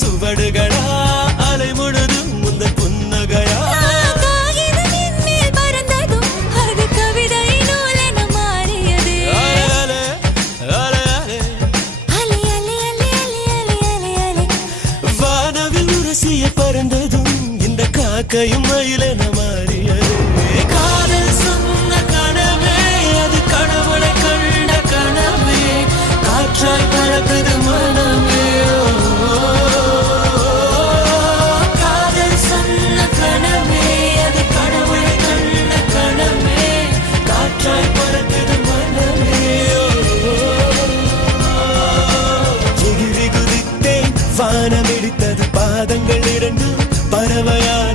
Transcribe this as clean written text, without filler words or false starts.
சுவடுகளா அலை முழுதும் முந்தன் புன்னகையா பறந்ததும் இந்த காக்கையும் மயிலென மாறியது காதல் சொன்ன கனவே அது கடவுளை கண்ட கனவே காற்றாய் பறக்குது மனமே காதல் சொன்ன கனவே அது கடவுளை கண்ட கனவே காற்றாய் பறக்குது மனமே எகிரி குதித்தேன் வானம் இடித்தது பாதங்கள் இரண்டு பறவையான